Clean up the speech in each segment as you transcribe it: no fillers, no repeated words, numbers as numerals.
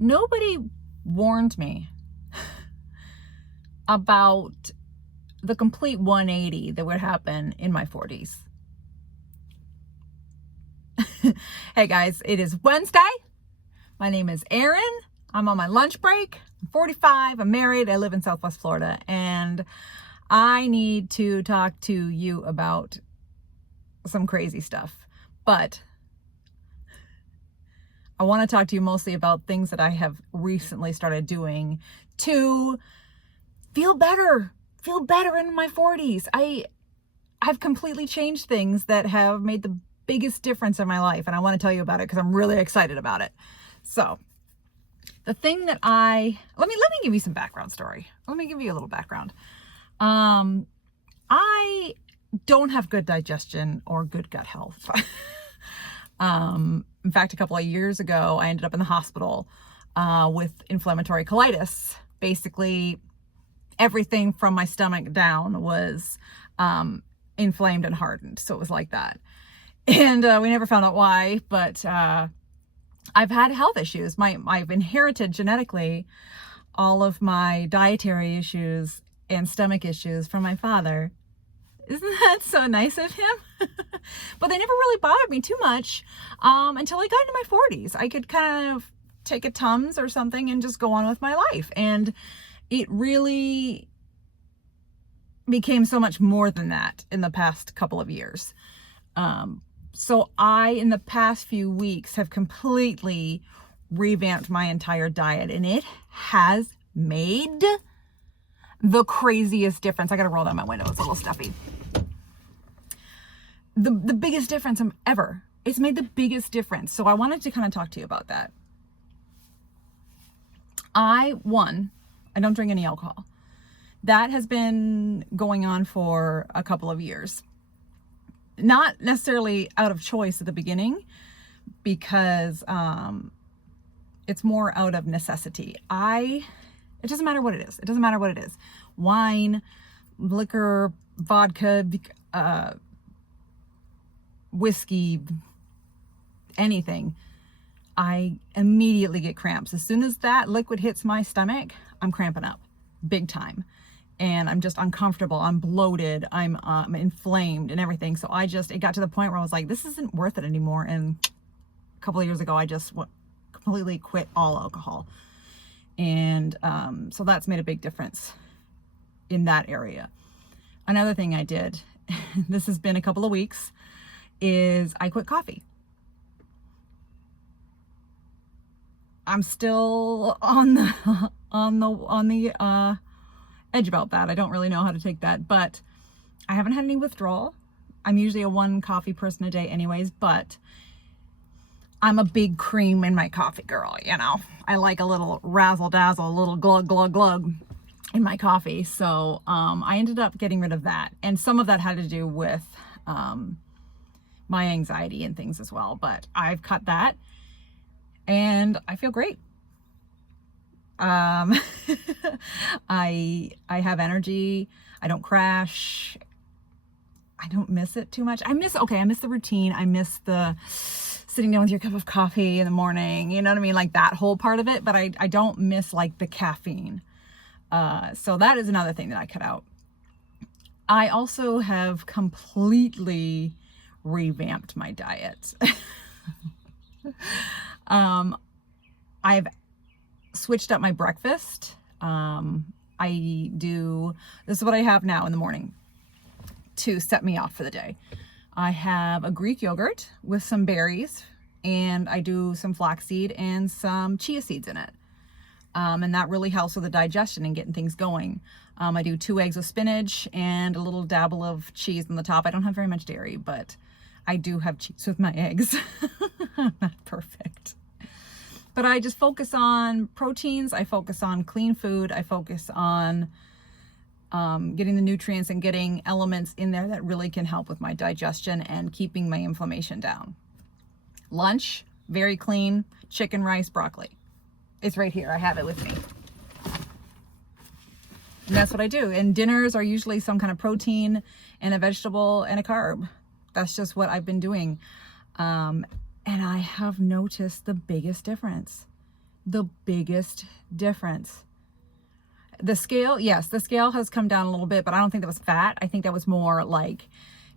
Nobody warned me about the complete 180 that would happen in my 40s. Hey guys, it is Wednesday. My name is Erin. I'm on my lunch break. I'm 45. I'm married. I live in Southwest Florida, and I need to talk to you about some crazy stuff. But I want to talk to you mostly about things that I have recently started doing to feel better in my 40s. I've completely changed things that have made the biggest difference in my life, and I want to tell you about it because I'm really excited about it. So the thing that let me give you some background story. Let me give you a little background. I don't have good digestion or good gut health. In fact, a couple of years ago, I ended up in the hospital with inflammatory colitis. Basically, everything from my stomach down was inflamed and hardened. So it was like that. And we never found out why, but I've had health issues. I've inherited genetically all of my dietary issues and stomach issues from my father. Isn't that so nice of him? But they never really bothered me too much until I got into my 40s. I could kind of take a Tums or something and just go on with my life. And it really became so much more than that in the past couple of years. So I, in the past few weeks, have completely revamped my entire diet, and it has made the craziest difference. I gotta roll down my window, it's a little stuffy. The biggest difference ever. It's made the biggest difference. So I wanted to kind of talk to you about that. I don't drink any alcohol. That has been going on for a couple of years. Not necessarily out of choice at the beginning, because it's more out of necessity. It doesn't matter what it is. It doesn't matter what it is. Wine, liquor, vodka, whiskey, anything. I immediately get cramps. As soon as that liquid hits my stomach, I'm cramping up big time. And I'm just uncomfortable. I'm bloated. I'm inflamed and everything. So it got to the point where I was like, this isn't worth it anymore. And a couple of years ago, I just completely quit all alcohol. And so that's made a big difference in that area. Another thing I did, this has been a couple of weeks, is I quit coffee. I'm still on the edge about that. I don't really know how to take that, but I haven't had any withdrawal. I'm usually a 1 coffee person a day anyways, but I'm a big cream in my coffee girl, you know. I like a little razzle dazzle, a little glug glug glug in my coffee. So I ended up getting rid of that, and some of that had to do with my anxiety and things as well, but I've cut that and I feel great. I have energy. I don't crash. I don't miss it too much. I miss the routine. I miss the sitting down with your cup of coffee in the morning. You know what I mean? Like that whole part of it, but I don't miss like the caffeine. So that is another thing that I cut out. I also have completely revamped my diet. I've switched up my breakfast. This is what I have now in the morning to set me off for the day. I have a Greek yogurt with some berries, and I do some flaxseed and some chia seeds in it. And that really helps with the digestion and getting things going. I do 2 eggs with spinach and a little dabble of cheese on the top. I don't have very much dairy, but I do have cheese with my eggs. I'm not perfect. But I just focus on proteins. I focus on clean food. I focus on getting the nutrients and getting elements in there that really can help with my digestion and keeping my inflammation down. Lunch, very clean, chicken, rice, broccoli. It's right here. I have it with me. And that's what I do. And dinners are usually some kind of protein and a vegetable and a carb. That's just what I've been doing. And I have noticed the biggest difference. the biggest difference. The scale, yes, the scale has come down a little bit, but I don't think that was fat. I think that was more like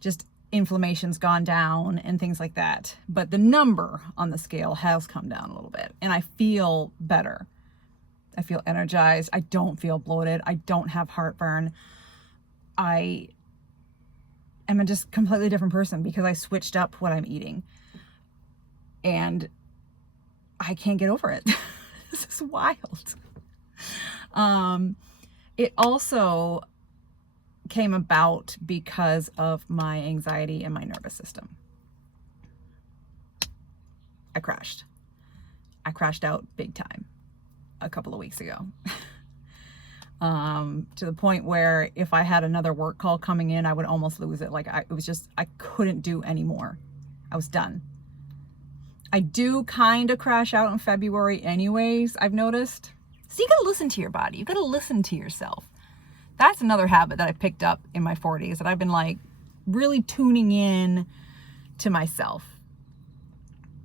just inflammation's gone down and things like that. But the number on the scale has come down a little bit, and I feel better. I feel energized. I don't feel bloated. I don't have heartburn. I am a just completely different person because I switched up what I'm eating, and I can't get over it. This is wild. It also came about because of my anxiety and my nervous system. I crashed out big time a couple of weeks ago. To the point where if I had another work call coming in, I would almost lose it. Like I couldn't do anymore. I was done. I do kind of crash out in February anyways, I've noticed. So you gotta listen to your body. You gotta listen to yourself. That's another habit that I picked up in my 40s, that I've been like really tuning in to myself.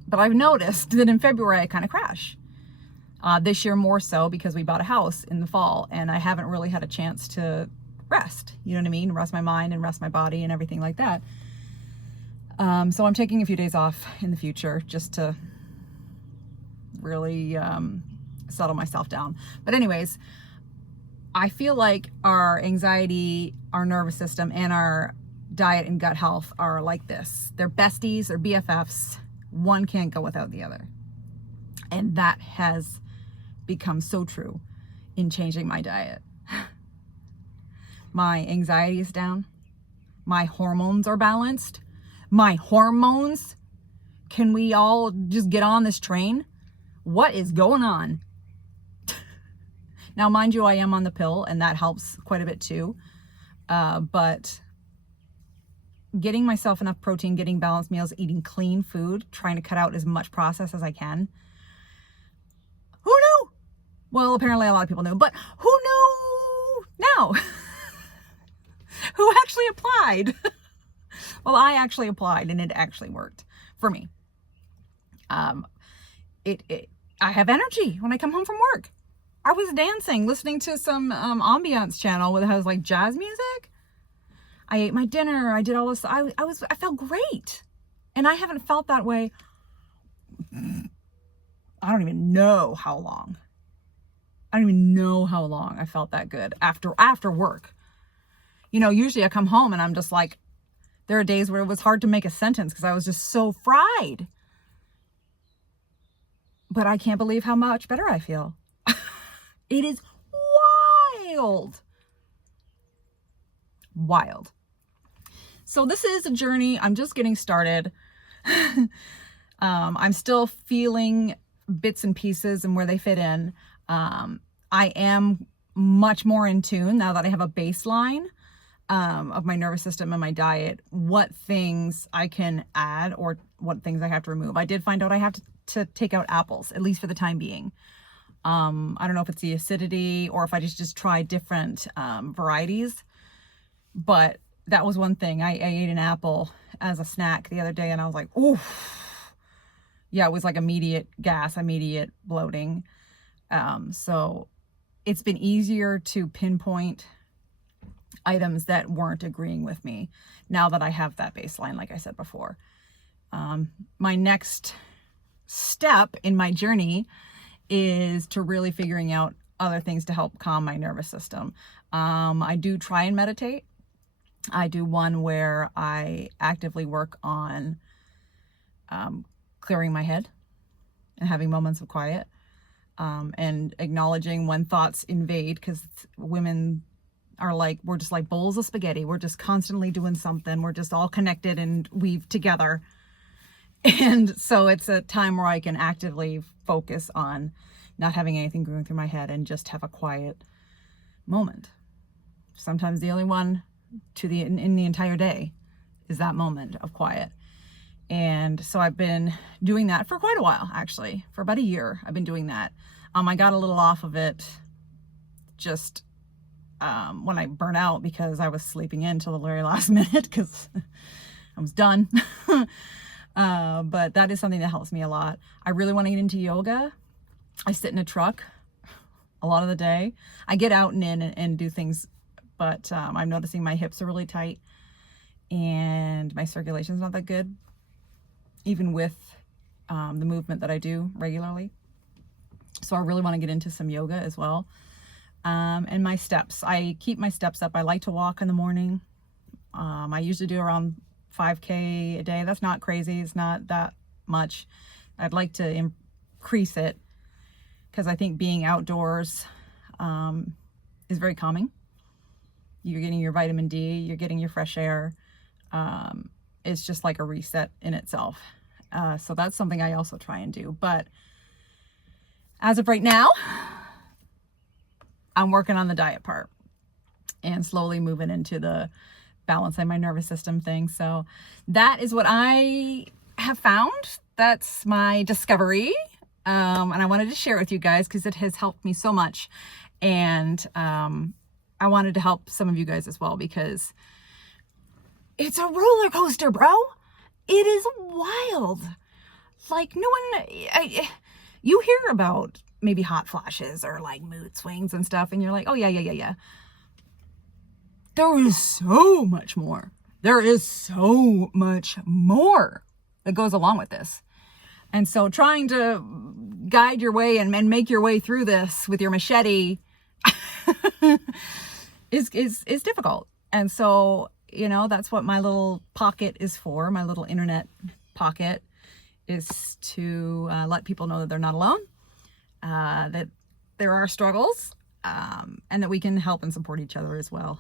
But I've noticed that in February I kind of crash. This year more so because we bought a house in the fall and I haven't really had a chance to rest. You know what I mean? Rest my mind and rest my body and everything like that. So I'm taking a few days off in the future just to really settle myself down. But anyways, I feel like our anxiety, our nervous system, and our diet and gut health are like this. They're besties, they're BFFs. One can't go without the other. And that has become so true in changing my diet. My anxiety is down. My hormones are balanced. My hormones. Can we all just get on this train? What is going on? Now, mind you, I am on the pill and that helps quite a bit too. But getting myself enough protein, getting balanced meals, eating clean food, trying to cut out as much processed as I can. Who knew? Well, apparently a lot of people knew, but who knew now? Who actually applied? Well, I actually applied and it actually worked for me. I have energy when I come home from work. I was dancing, listening to some ambiance channel that has like jazz music. I ate my dinner. I did all this. I felt great. And I haven't felt that way. I don't even know how long. I don't even know how long I felt that good after work. You know, usually I come home and I'm just like, there are days where it was hard to make a sentence because I was just so fried. But I can't believe how much better I feel. It is wild. Wild. So this is a journey. I'm just getting started. I'm still feeling bits and pieces and where they fit in. I am much more in tune now that I have a baseline of my nervous system and my diet, what things I can add or what things I have to remove. I did find out I have to take out apples, at least for the time being. I don't know if it's the acidity or if I just try different varieties, but that was one thing. I ate an apple as a snack the other day and I was like, ooh, yeah, it was like immediate gas, immediate bloating. So it's been easier to pinpoint items that weren't agreeing with me now that I have that baseline, like I said before. My next step in my journey is to really figuring out other things to help calm my nervous system. I do try and meditate. I do one where I actively work on clearing my head and having moments of quiet, and acknowledging when thoughts invade, because women are like, we're just like bowls of spaghetti. We're just constantly doing something. We're just all connected and weave together. And so it's a time where I can actively focus on not having anything going through my head and just have a quiet moment. Sometimes the only one in the entire day is that moment of quiet. And so I've been doing that for quite a while, actually. For about a year, I've been doing that. I got a little off of it just when I burnt out because I was sleeping in till the very last minute because I was done. But that is something that helps me a lot. I really want to get into yoga. I sit in a truck a lot of the day. I get out and in and do things, but I'm noticing my hips are really tight and my circulation's not that good, even with the movement that I do regularly. So I really want to get into some yoga as well. And my steps, I keep my steps up. I like to walk in the morning. I usually do around 5K a day. That's not crazy. It's not that much. I'd like to increase it because I think being outdoors is very calming. You're getting your vitamin D, you're getting your fresh air. It's just like a reset in itself. So that's something I also try and do. But as of right now, I'm working on the diet part and slowly moving into the balancing my nervous system thing. So that is what I have found. That's my discovery. And I wanted to share it with you guys because it has helped me so much. And I wanted to help some of you guys as well because it's a roller coaster, bro. It is wild. Like no one, you hear about maybe hot flashes or like mood swings and stuff. And you're like, oh yeah. There is so much more. There is so much more that goes along with this. And so trying to guide your way and make your way through this with your machete is difficult. And so, you know, that's what my little pocket is for. My little internet pocket is to let people know that they're not alone, that there are struggles, and that we can help and support each other as well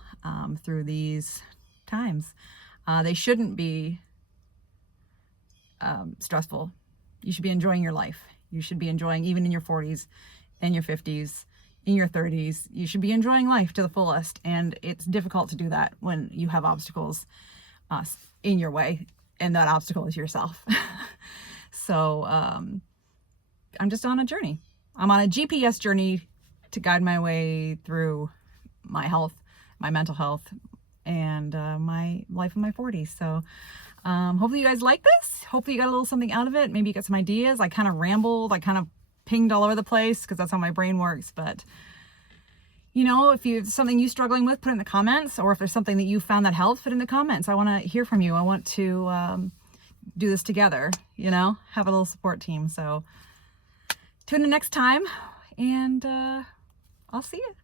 through these times. They shouldn't be stressful. You should be enjoying your life. You should be enjoying, even in your 40s and your 50s, in your 30s, you should be enjoying life to the fullest. And it's difficult to do that when you have obstacles in your way, and that obstacle is yourself. So I'm just on a journey. I'm on a GPS journey to guide my way through my health, my mental health, and my life in my 40s. So hopefully you guys like this. Hopefully you got a little something out of it. Maybe you got some ideas. I kind of rambled. I kind of pinged all over the place because that's how my brain works. But, you know, if you something you're struggling with, put it in the comments. Or if there's something that you found that helped, put it in the comments. I want to hear from you. I want to do this together, you know, have a little support team. So tune in next time, and I'll see you.